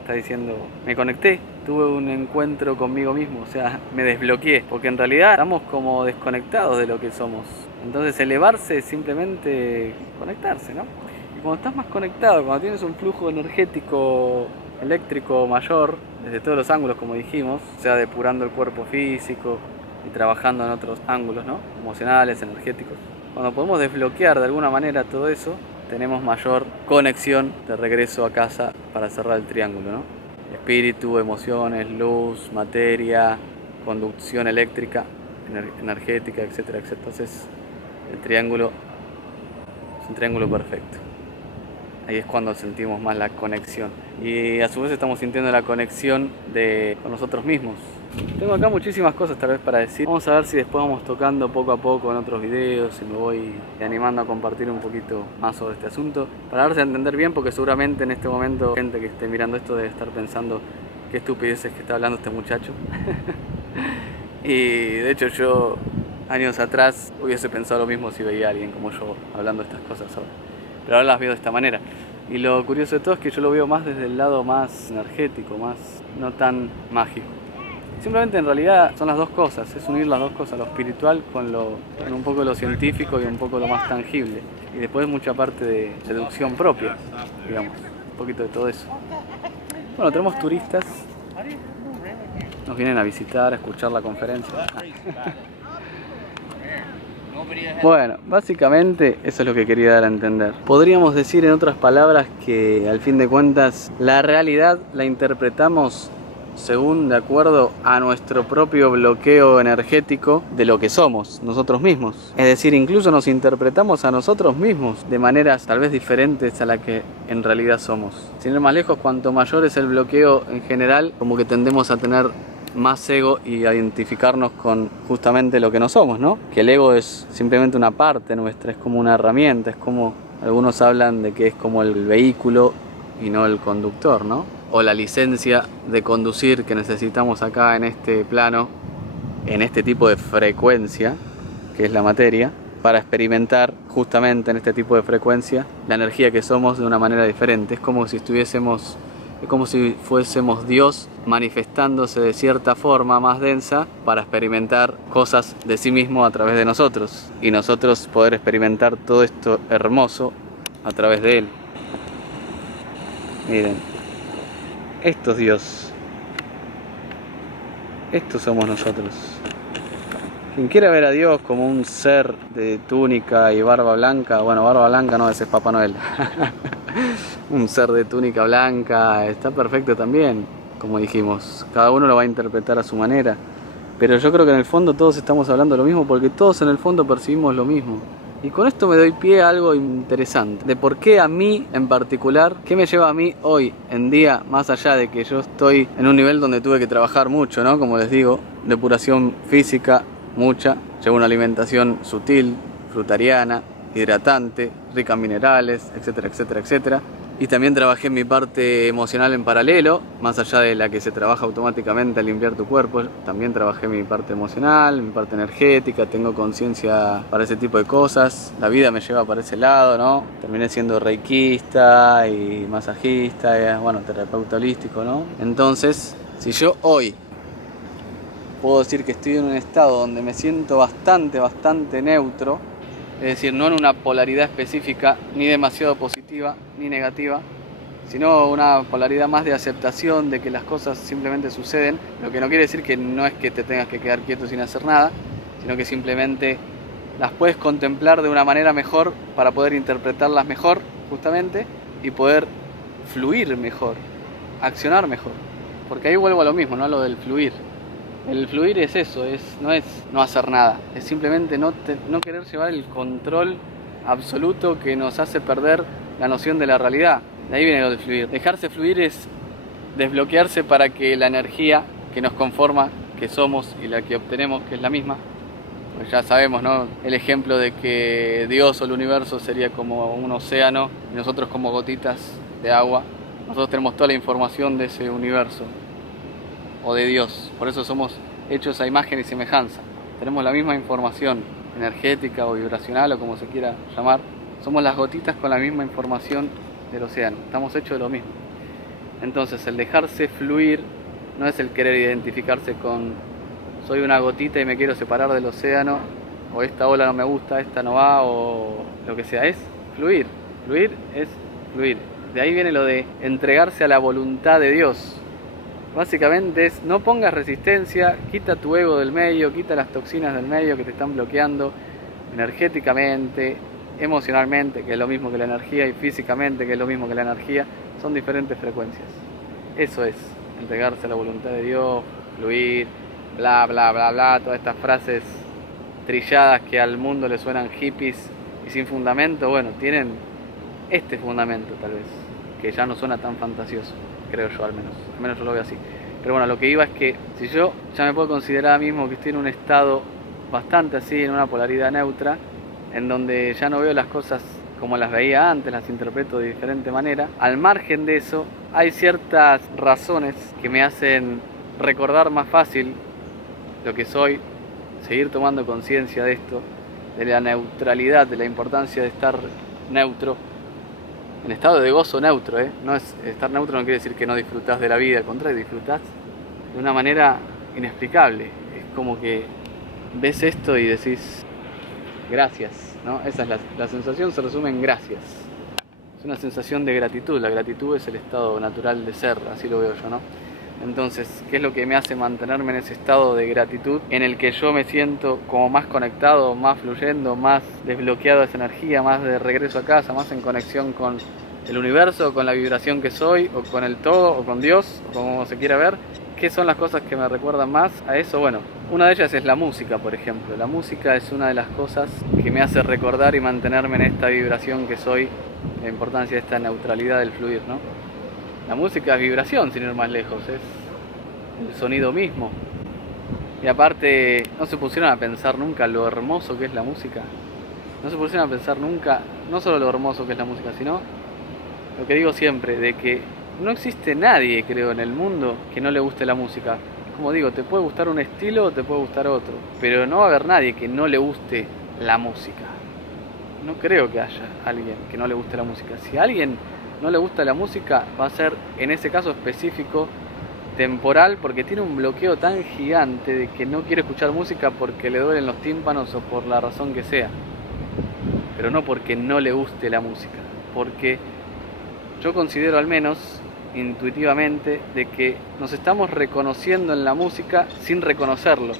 está diciendo me conecté, tuve un encuentro conmigo mismo, o sea, me desbloqueé, porque en realidad estamos como desconectados de lo que somos. Entonces elevarse es simplemente conectarse, ¿no? Y cuando estás más conectado, cuando tienes un flujo energético eléctrico mayor, desde todos los ángulos como dijimos, o sea, depurando el cuerpo físico y trabajando en otros ángulos, ¿no? Emocionales, energéticos. Cuando podemos desbloquear de alguna manera todo eso, tenemos mayor conexión de regreso a casa para cerrar el triángulo, ¿no? Espíritu, emociones, luz, materia, conducción eléctrica, energética, etcétera, etcétera. Entonces, el triángulo es un triángulo perfecto. Ahí es cuando sentimos más la conexión. Y a su vez estamos sintiendo la conexión con nosotros mismos. Tengo acá muchísimas cosas tal vez para decir. Vamos a ver si después vamos tocando poco a poco en otros videos y me voy animando a compartir un poquito más sobre este asunto. Para darse a entender bien, porque seguramente en este momento gente que esté mirando esto debe estar pensando qué estupideces que está hablando este muchacho. Y de hecho yo años atrás hubiese pensado lo mismo si veía a alguien como yo hablando estas cosas ahora. Pero ahora las veo de esta manera. Y lo curioso de todo es que yo lo veo más desde el lado más energético, más no tan mágico. Simplemente en realidad son las dos cosas, es unir las dos cosas, lo espiritual con un poco lo científico y un poco lo más tangible. Y después mucha parte de seducción propia, digamos, un poquito de todo eso. Bueno, tenemos turistas, nos vienen a visitar, a escuchar la conferencia. Bueno, básicamente eso es lo que quería dar a entender. Podríamos decir en otras palabras que al fin de cuentas la realidad la interpretamos según de acuerdo a nuestro propio bloqueo energético de lo que somos nosotros mismos. Es decir, incluso nos interpretamos a nosotros mismos de maneras tal vez diferentes a la que en realidad somos. Sin ir más lejos, cuanto mayor es el bloqueo en general, como que tendemos a tener más ego y a identificarnos con justamente lo que no somos, ¿no? Que el ego es simplemente una parte nuestra, es como una herramienta, es como algunos hablan de que es como el vehículo y no el conductor, ¿no? O la licencia de conducir que necesitamos acá en este plano, en este tipo de frecuencia, que es la materia, para experimentar justamente en este tipo de frecuencia la energía que somos de una manera diferente. Es como si fuésemos Dios manifestándose de cierta forma más densa para experimentar cosas de sí mismo a través de nosotros y nosotros poder experimentar todo esto hermoso a través de Él. Miren, esto es Dios, estos somos nosotros. Quien quiera ver a Dios como un ser de túnica y barba blanca, bueno, barba blanca no, ese es Papá Noel. Un ser de túnica blanca está perfecto también, como dijimos. Cada uno lo va a interpretar a su manera. Pero yo creo que en el fondo todos estamos hablando lo mismo porque todos en el fondo percibimos lo mismo. Y con esto me doy pie a algo interesante, de por qué a mí en particular, qué me lleva a mí hoy en día, más allá de que yo estoy en un nivel donde tuve que trabajar mucho, ¿no? Como les digo, depuración física, mucha, llevo una alimentación sutil, frutariana, hidratante, rica en minerales, etcétera, etcétera, etcétera. Y también trabajé mi parte emocional en paralelo, más allá de la que se trabaja automáticamente al limpiar tu cuerpo. También trabajé mi parte emocional, mi parte energética, tengo conciencia para ese tipo de cosas. La vida me lleva para ese lado, ¿no? Terminé siendo reikista y masajista, y, bueno, terapeuta holístico, ¿no? Entonces, si yo hoy puedo decir que estoy en un estado donde me siento bastante neutro, es decir, no en una polaridad específica, ni demasiado positiva, ni negativa, sino una polaridad más de aceptación de que las cosas simplemente suceden, lo que no quiere decir que no es que te tengas que quedar quieto sin hacer nada, sino que simplemente las puedes contemplar de una manera mejor para poder interpretarlas mejor, justamente, y poder fluir mejor, accionar mejor. Porque ahí vuelvo a lo mismo, ¿no? A lo del fluir. El fluir es eso, no es no hacer nada, es simplemente no querer llevar el control absoluto que nos hace perder la noción de la realidad. De ahí viene lo de fluir. Dejarse fluir es desbloquearse para que la energía que nos conforma, que somos y la que obtenemos, que es la misma, pues ya sabemos, ¿no? El ejemplo de que Dios o el universo sería como un océano y nosotros como gotitas de agua. Nosotros tenemos toda la información de ese universo o de Dios, por eso somos hechos a imagen y semejanza. tenemos la misma información energética o vibracional o como se quiera llamar. Somos las gotitas con la misma información del océano, estamos hechos de lo mismo. Entonces el dejarse fluir no es el querer identificarse con soy una gotita y me quiero separar del océano, o esta ola no me gusta, esta no va, o lo que sea, es fluir. Fluir es fluir. De ahí viene lo de entregarse a la voluntad de Dios. Básicamente es no pongas resistencia, quita tu ego del medio, quita las toxinas del medio que te están bloqueando energéticamente, emocionalmente, que es lo mismo que la energía, y físicamente, que es lo mismo que la energía. Son diferentes frecuencias. Eso es entregarse a la voluntad de Dios, fluir, bla bla bla bla, todas estas frases trilladas que al mundo le suenan hippies y sin fundamento. Bueno, tienen este fundamento tal vez, que ya no suena tan fantasioso, creo yo, al menos yo lo veo así. Pero bueno, lo que iba es que si yo ya me puedo considerar mismo que estoy en un estado bastante así, en una polaridad neutra, en donde ya no veo las cosas como las veía antes, las interpreto de diferente manera, al margen de eso hay ciertas razones que me hacen recordar más fácil lo que soy, seguir tomando conciencia de esto, de la neutralidad, de la importancia de estar neutro, en estado de gozo neutro, No es, estar neutro no quiere decir que no disfrutás de la vida, al contrario, disfrutás de una manera inexplicable. Es como que ves esto y decís gracias, ¿no? Esa es la sensación, se resume en gracias. Es una sensación de gratitud, la gratitud es el estado natural de ser, así lo veo yo, ¿no? Entonces, ¿qué es lo que me hace mantenerme en ese estado de gratitud en el que yo me siento como más conectado, más fluyendo, más desbloqueado de esa energía, más de regreso a casa, más en conexión con el universo, con la vibración que soy, o con el todo, o con Dios, o como se quiera ver? ¿Qué son las cosas que me recuerdan más a eso? Bueno, una de ellas es la música, por ejemplo. La música es una de las cosas que me hace recordar y mantenerme en esta vibración que soy, la importancia de esta neutralidad del fluir, ¿no? La música es vibración, sin ir más lejos, es el sonido mismo. Y aparte, no se pusieron a pensar nunca lo hermoso que es la música. No se pusieron a pensar nunca, no solo lo hermoso que es la música, sino lo que digo siempre, de que no existe nadie, creo, en el mundo que no le guste la música. Como digo, te puede gustar un estilo o te puede gustar otro, pero no va a haber nadie que no le guste la música. No creo que haya alguien que no le guste la música. Si a alguien no le gusta la música, va a ser, en ese caso específico, temporal, porque tiene un bloqueo tan gigante de que no quiere escuchar música porque le duelen los tímpanos o por la razón que sea. Pero no porque no le guste la música, porque yo considero, al menos intuitivamente, de que nos estamos reconociendo en la música sin reconocerlo.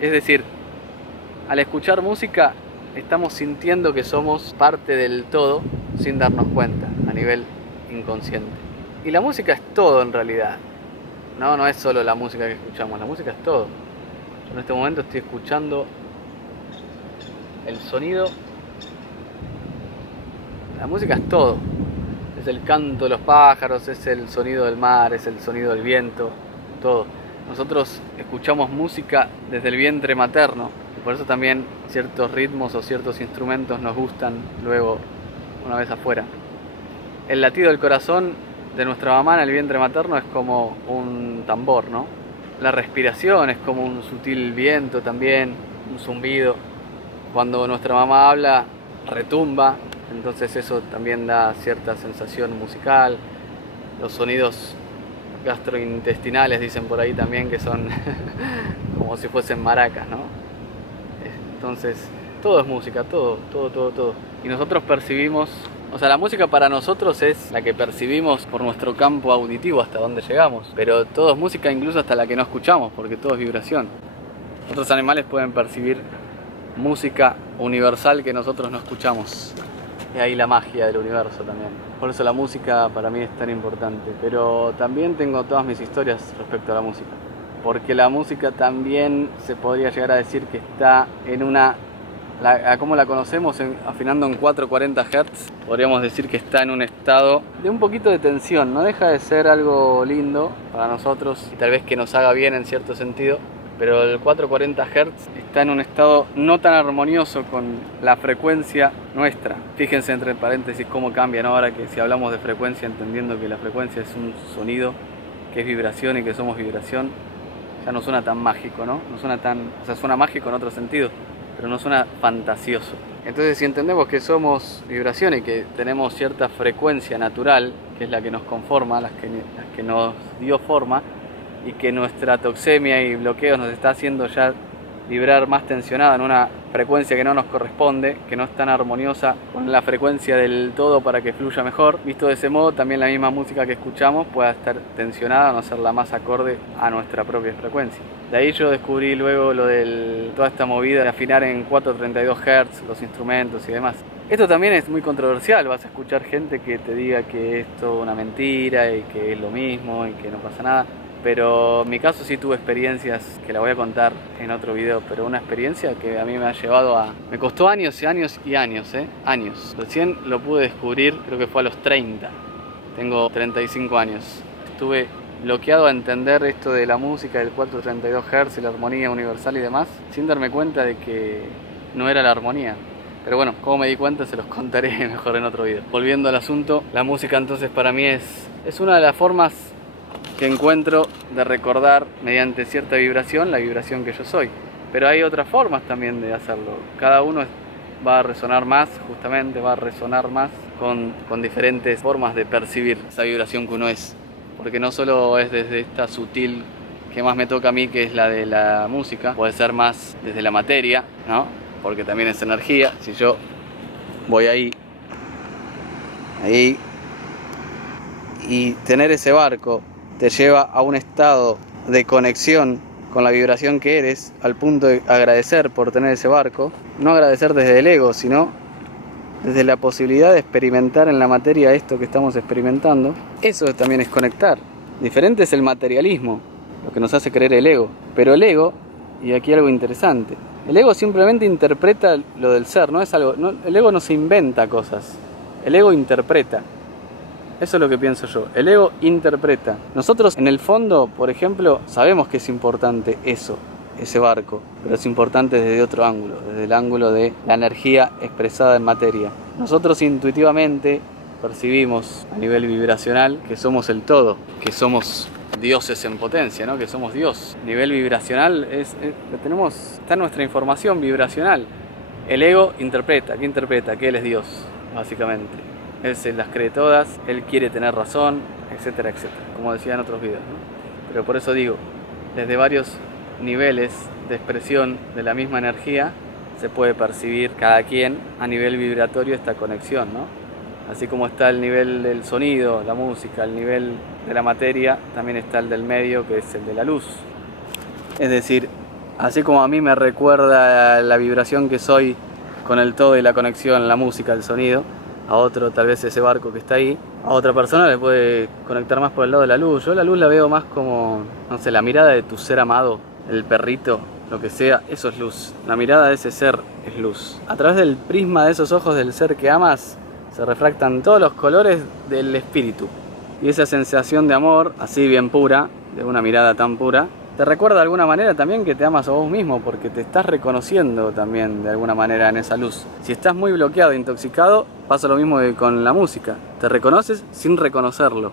Es decir, al escuchar música estamos sintiendo que somos parte del todo sin darnos cuenta, a nivel inconsciente. Y la música es todo en realidad. No es solo la música que escuchamos, la música es todo. Yo en este momento estoy escuchando el sonido. La música es todo. Es el canto de los pájaros, es el sonido del mar, es el sonido del viento, todo. Nosotros escuchamos música desde el vientre materno, y por eso también ciertos ritmos o ciertos instrumentos nos gustan luego, una vez afuera. El latido del corazón de nuestra mamá en el vientre materno es como un tambor, ¿no? La respiración es como un sutil viento también, un zumbido. Cuando nuestra mamá habla, retumba, entonces eso también da cierta sensación musical. Los sonidos gastrointestinales dicen por ahí también que son como si fuesen maracas, ¿no? Entonces, todo es música, todo. Y nosotros percibimos, o sea, la música para nosotros es la que percibimos por nuestro campo auditivo hasta donde llegamos, pero todo es música, incluso hasta la que no escuchamos, porque todo es vibración. Otros animales pueden percibir música universal que nosotros no escuchamos. Y ahí la magia del universo también. Por eso la música para mí es tan importante. Pero también tengo todas mis historias respecto a la música. Porque la música también se podría llegar a decir que está en una... como la conocemos, afinando en 440 Hz, podríamos decir que está en un estado de un poquito de tensión. No deja de ser algo lindo para nosotros y tal vez que nos haga bien en cierto sentido. Pero el 440 Hz está en un estado no tan armonioso con la frecuencia nuestra. Fíjense entre paréntesis cómo cambia, ¿no? Ahora que si hablamos de frecuencia, entendiendo que la frecuencia es un sonido, que es vibración y que somos vibración, ya no suena tan mágico, ¿no? No suena tan, o sea, suena mágico en otro sentido, pero no suena fantasioso. Entonces, si entendemos que somos vibración y que tenemos cierta frecuencia natural, que es la que nos conforma, las que nos dio forma, y que nuestra toxemia y bloqueos nos está haciendo ya vibrar más tensionada en una frecuencia que no nos corresponde, que no es tan armoniosa con la frecuencia del todo para que fluya mejor. Visto de ese modo, también la misma música que escuchamos pueda estar tensionada, no ser la más acorde a nuestra propia frecuencia. De ahí yo descubrí luego lo de toda esta movida de afinar en 432 Hz los instrumentos y demás. Esto también es muy controversial, vas a escuchar gente que te diga que es toda una mentira y que es lo mismo y que no pasa nada. Pero en mi caso sí tuve experiencias que la voy a contar en otro video, pero una experiencia que a mí me ha llevado a... Me costó años y años y años, años. Recién lo pude descubrir, creo que fue a los 30. Tengo 35 años. Estuve bloqueado a entender esto de la música, del 432 Hz, la armonía universal y demás, sin darme cuenta de que no era la armonía. Pero bueno, como me di cuenta se los contaré mejor en otro video. Volviendo al asunto, la música entonces para mí es una de las formas que encuentro de recordar mediante cierta vibración la vibración que yo soy. Pero hay otras formas también de hacerlo. Cada uno va a resonar más, justamente va a resonar más con diferentes formas de percibir esa vibración que uno es. Porque no solo es desde esta sutil que más me toca a mí, que es la de la música, puede ser más desde la materia, ¿no? Porque también es energía. Si yo voy ahí, y tener ese barco te lleva a un estado de conexión con la vibración que eres, al punto de agradecer por tener ese barco, no agradecer desde el ego, sino desde la posibilidad de experimentar en la materia esto que estamos experimentando. Eso también es conectar. Diferente es el materialismo, lo que nos hace creer el ego. Pero el ego, y aquí algo interesante, el ego simplemente interpreta lo del ser, no es algo, el ego no se inventa cosas, el ego interpreta. Eso es lo que pienso yo. El ego interpreta. Nosotros en el fondo, por ejemplo, sabemos que es importante eso, ese barco, pero es importante desde otro ángulo, desde el ángulo de la energía expresada en materia. Nosotros intuitivamente percibimos a nivel vibracional que somos el todo, que somos dioses en potencia, ¿no? Que somos Dios. A nivel vibracional está nuestra información vibracional. El ego interpreta. ¿Qué interpreta? Que él es Dios, básicamente. Él se las cree todas, él quiere tener razón, etcétera, etcétera, como decía en otros videos, ¿no? Pero por eso digo, desde varios niveles de expresión de la misma energía se puede percibir cada quien a nivel vibratorio esta conexión, ¿no? Así como está el nivel del sonido, la música, el nivel de la materia, también está el del medio, que es el de la luz. Es decir, así como a mí me recuerda la vibración que soy con el todo y la conexión, la música, el sonido, a otro tal vez ese barco que está ahí, a otra persona le puede conectar más por el lado de la luz. Yo la luz la veo más como, no sé, la mirada de tu ser amado, el perrito, lo que sea, eso es luz. La mirada de ese ser es luz. A través del prisma de esos ojos del ser que amas, se refractan todos los colores del espíritu. Y esa sensación de amor, así bien pura, de una mirada tan pura, te recuerda de alguna manera también que te amas a vos mismo, porque te estás reconociendo también de alguna manera en esa luz. Si estás muy bloqueado, intoxicado, pasa lo mismo que con la música. Te reconoces sin reconocerlo.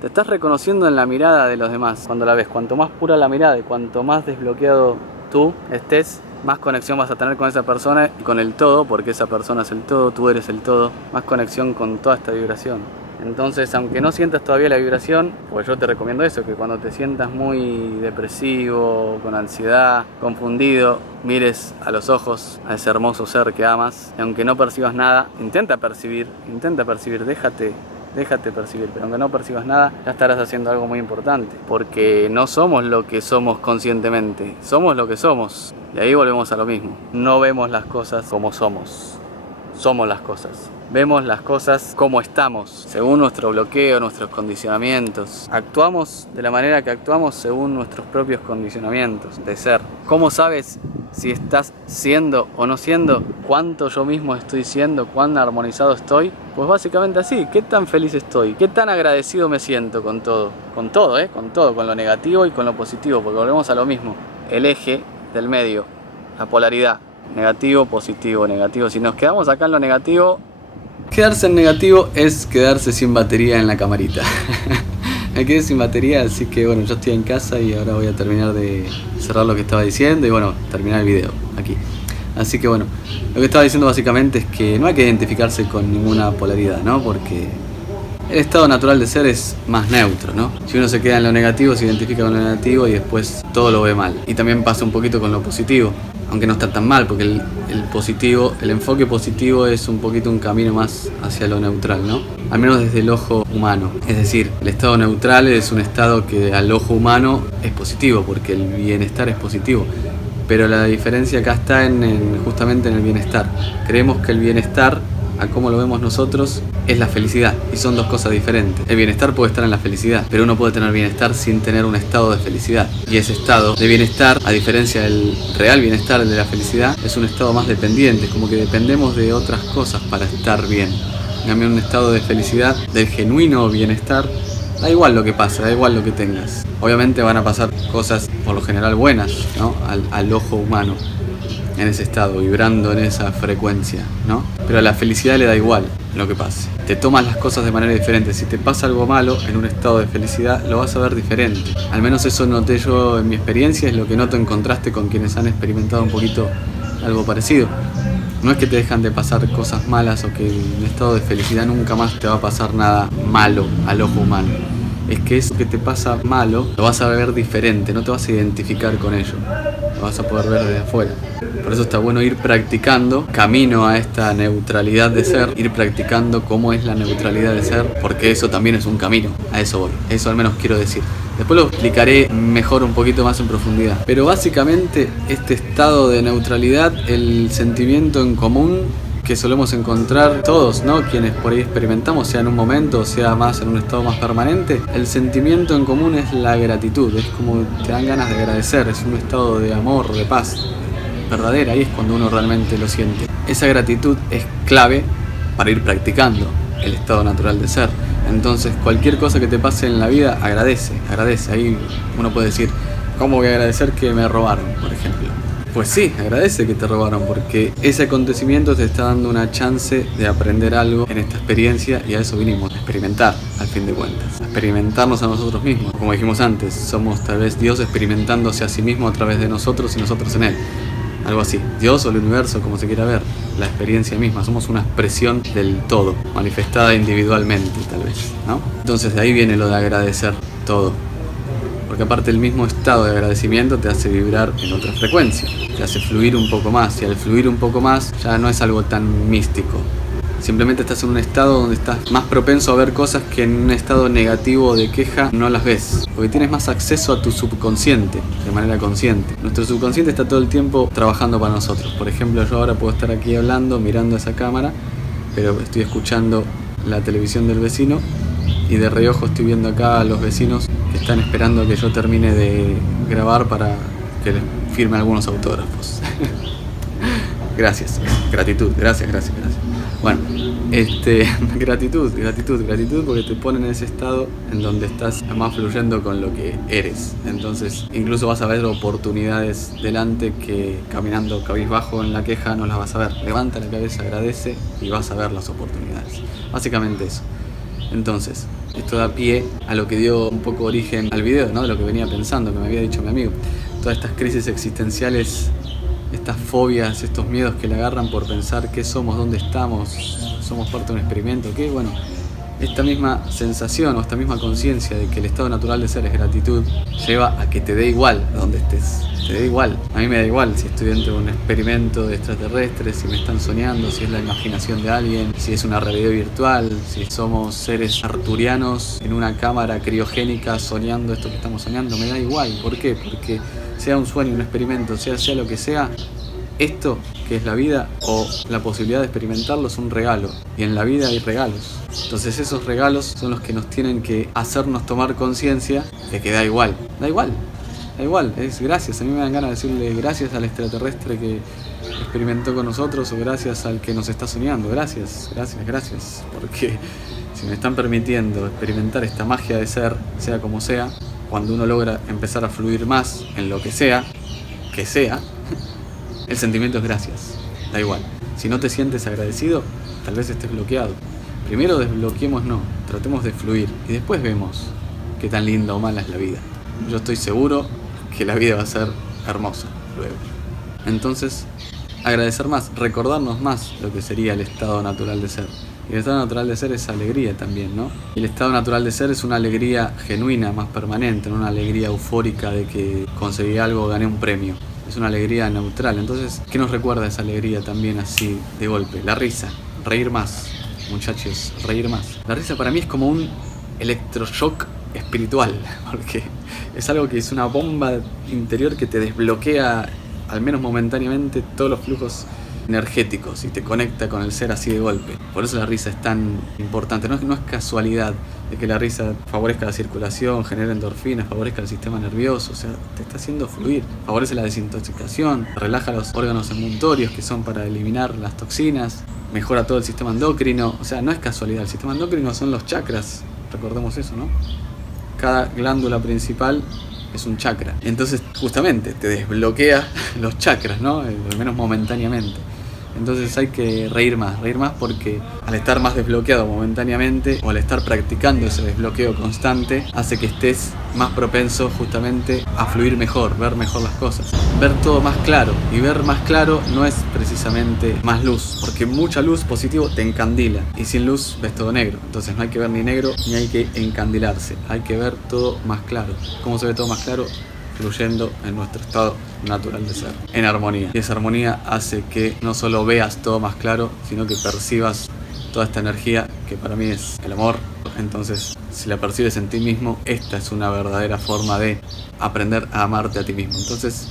Te estás reconociendo en la mirada de los demás cuando la ves. Cuanto más pura la mirada y cuanto más desbloqueado tú estés, más conexión vas a tener con esa persona y con el todo, porque esa persona es el todo, tú eres el todo. Más conexión con toda esta vibración. Entonces, aunque no sientas todavía la vibración, pues yo te recomiendo eso, que cuando te sientas muy depresivo, con ansiedad, confundido, mires a los ojos a ese hermoso ser que amas, y aunque no percibas nada, intenta percibir, déjate percibir, pero aunque no percibas nada, ya estarás haciendo algo muy importante, porque no somos lo que somos conscientemente, somos lo que somos, y ahí volvemos a lo mismo, no vemos las cosas como somos las cosas. Vemos las cosas como estamos, según nuestro bloqueo, nuestros condicionamientos. Actuamos de la manera que actuamos según nuestros propios condicionamientos de ser. ¿Cómo sabes si estás siendo o no siendo? ¿Cuánto yo mismo estoy siendo? ¿Cuán armonizado estoy? Pues básicamente así. ¿Qué tan feliz estoy? ¿Qué tan agradecido me siento con todo? Con todo, con lo negativo y con lo positivo, porque volvemos a lo mismo. El eje del medio, la polaridad. Negativo, positivo, negativo. Si nos quedamos acá en lo negativo, quedarse en negativo es quedarse sin batería en la camarita. Me quedé sin batería, así que bueno, yo estoy en casa y ahora voy a terminar de cerrar lo que estaba diciendo y bueno, terminar el video aquí. Así que bueno, lo que estaba diciendo básicamente es que no hay que identificarse con ninguna polaridad, ¿no? Porque el estado natural de ser es más neutro, ¿no? Si uno se queda en lo negativo, se identifica con lo negativo y después todo lo ve mal. Y también pasa un poquito con lo positivo, aunque no está tan mal, porque el positivo, el enfoque positivo es un poquito un camino más hacia lo neutral, ¿no? Al menos desde el ojo humano. Es decir, el estado neutral es un estado que al ojo humano es positivo, porque el bienestar es positivo. Pero la diferencia acá está justamente en el bienestar. Creemos que el bienestar, a cómo lo vemos nosotros, es la felicidad, y son dos cosas diferentes. El bienestar puede estar en la felicidad, pero uno puede tener bienestar sin tener un estado de felicidad. Y ese estado de bienestar, a diferencia del real bienestar, el de la felicidad, es un estado más dependiente, como que dependemos de otras cosas para estar bien. En cambio, un estado de felicidad, del genuino bienestar, da igual lo que pasa, da igual lo que tengas. Obviamente van a pasar cosas por lo general buenas, ¿no? Al ojo humano, en ese estado, vibrando en esa frecuencia, ¿no? Pero a la felicidad le da igual lo que pase. Te tomas las cosas de manera diferente. Si te pasa algo malo en un estado de felicidad, lo vas a ver diferente. Al menos eso noté yo en mi experiencia, es lo que noto en contraste con quienes han experimentado un poquito algo parecido. No es que te dejan de pasar cosas malas o que en estado de felicidad nunca más te va a pasar nada malo al ojo humano. Es que eso que te pasa malo lo vas a ver diferente, no te vas a identificar con ello, lo vas a poder ver desde afuera. Por eso está bueno ir practicando camino a esta neutralidad de ser, ir practicando cómo es la neutralidad de ser, porque eso también es un camino, a eso voy, eso al menos quiero decir. Después lo explicaré mejor un poquito más en profundidad. Pero básicamente este estado de neutralidad, el sentimiento en común que solemos encontrar todos, ¿no? Quienes por ahí experimentamos, sea en un momento, sea más en un estado más permanente, el sentimiento en común es la gratitud, es como te dan ganas de agradecer, es un estado de amor, de paz verdadera, ahí es cuando uno realmente lo siente. Esa gratitud es clave para ir practicando el estado natural de ser. Entonces cualquier cosa que te pase en la vida, agradece. Ahí uno puede decir, ¿cómo voy a agradecer que me robaron, por ejemplo? Pues sí, agradece que te robaron, porque ese acontecimiento te está dando una chance de aprender algo en esta experiencia, y a eso vinimos, a experimentar, al fin de cuentas, a experimentarnos a nosotros mismos. Como dijimos antes, somos tal vez Dios experimentándose a sí mismo a través de nosotros y nosotros en Él. Algo así, Dios o el universo, como se quiera ver, la experiencia misma, somos una expresión del todo, manifestada individualmente tal vez, ¿no? Entonces de ahí viene lo de agradecer todo. Porque aparte el mismo estado de agradecimiento te hace vibrar en otra frecuencia, te hace fluir un poco más, y al fluir un poco más ya no es algo tan místico. Simplemente estás en un estado donde estás más propenso a ver cosas que en un estado negativo de queja no las ves, porque tienes más acceso a tu subconsciente de manera consciente. Nuestro subconsciente está todo el tiempo trabajando para nosotros. Por ejemplo, yo ahora puedo estar aquí hablando, mirando esa cámara, pero estoy escuchando la televisión del vecino y de reojo estoy viendo acá a los vecinos que están esperando que yo termine de grabar para que les firme algunos autógrafos. Gracias, gratitud, gracias. Bueno, gratitud, porque te ponen en ese estado en donde estás más fluyendo con lo que eres. Entonces, incluso vas a ver oportunidades delante que caminando cabizbajo en la queja no las vas a ver. Levanta la cabeza, agradece y vas a ver las oportunidades. Básicamente eso. Entonces, esto da pie a lo que dio un poco origen al video, ¿no? De lo que venía pensando, que me había dicho mi amigo. Todas estas crisis existenciales, estas fobias, estos miedos que le agarran por pensar qué somos, dónde estamos, somos parte de un experimento, ¿qué? Bueno, esta misma sensación o esta misma conciencia de que el estado natural de ser es gratitud lleva a que te dé igual donde estés, te dé igual. A mí me da igual si estoy dentro de un experimento de extraterrestres, si me están soñando, si es la imaginación de alguien, si es una realidad virtual, si somos seres arturianos en una cámara criogénica soñando esto que estamos soñando, me da igual. ¿Por qué? Porque sea un sueño, un experimento, sea lo que sea, esto que es la vida o la posibilidad de experimentarlo es un regalo, y en la vida hay regalos. Entonces esos regalos son los que nos tienen que hacernos tomar conciencia de que da igual, es gracias. A mí me dan ganas de decirle gracias al extraterrestre que experimentó con nosotros, o gracias al que nos está soñando, gracias, porque si me están permitiendo experimentar esta magia de ser, sea como sea, cuando uno logra empezar a fluir más en lo que sea, el sentimiento es gracias, da igual. Si no te sientes agradecido, tal vez estés bloqueado. Primero desbloqueémonos, tratemos de fluir y después vemos qué tan linda o mala es la vida. Yo estoy seguro que la vida va a ser hermosa luego. Entonces, agradecer más, recordarnos más lo que sería el estado natural de ser. Y el estado natural de ser es alegría también, ¿no? Y el estado natural de ser es una alegría genuina, más permanente, no una alegría eufórica de que conseguí algo, gané un premio. Es una alegría neutral. Entonces, ¿qué nos recuerda esa alegría también así de golpe? La risa, reír más, muchachos, reír más. La risa para mí es como un electroshock espiritual, porque es algo que es una bomba interior que te desbloquea, al menos momentáneamente, todos los flujos energéticos y te conecta con el ser así de golpe. Por eso la risa es tan importante. No es casualidad de que la risa favorezca la circulación, genere endorfinas, favorezca el sistema nervioso. O sea, te está haciendo fluir. Favorece la desintoxicación, relaja los órganos emuntorios que son para eliminar las toxinas, mejora todo el sistema endocrino. O sea, no es casualidad. El sistema endocrino son los chakras. Recordemos eso, ¿no? Cada glándula principal es un chakra. Entonces, justamente, te desbloquea los chakras, ¿no? Al menos momentáneamente. Entonces hay que reír más porque al estar más desbloqueado momentáneamente o al estar practicando ese desbloqueo constante hace que estés más propenso justamente a fluir mejor, ver mejor las cosas, ver todo más claro. Y ver más claro no es precisamente más luz, porque mucha luz positivo te encandila y sin luz ves todo negro. Entonces no hay que ver ni negro ni hay que encandilarse, hay que ver todo más claro. ¿Cómo se ve todo más claro? Fluyendo en nuestro estado natural de ser, en armonía. Y esa armonía hace que no solo veas todo más claro, sino que percibas toda esta energía que para mí es el amor. Entonces, si la percibes en ti mismo, esta es una verdadera forma de aprender a amarte a ti mismo. Entonces,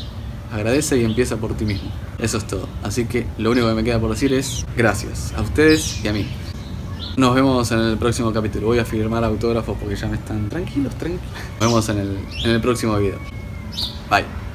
agradece y empieza por ti mismo. Eso es todo. Así que lo único que me queda por decir es gracias a ustedes y a mí. Nos vemos en el próximo capítulo. Voy a firmar autógrafos porque ya me están tranquilos. Nos vemos en el próximo video. Bye.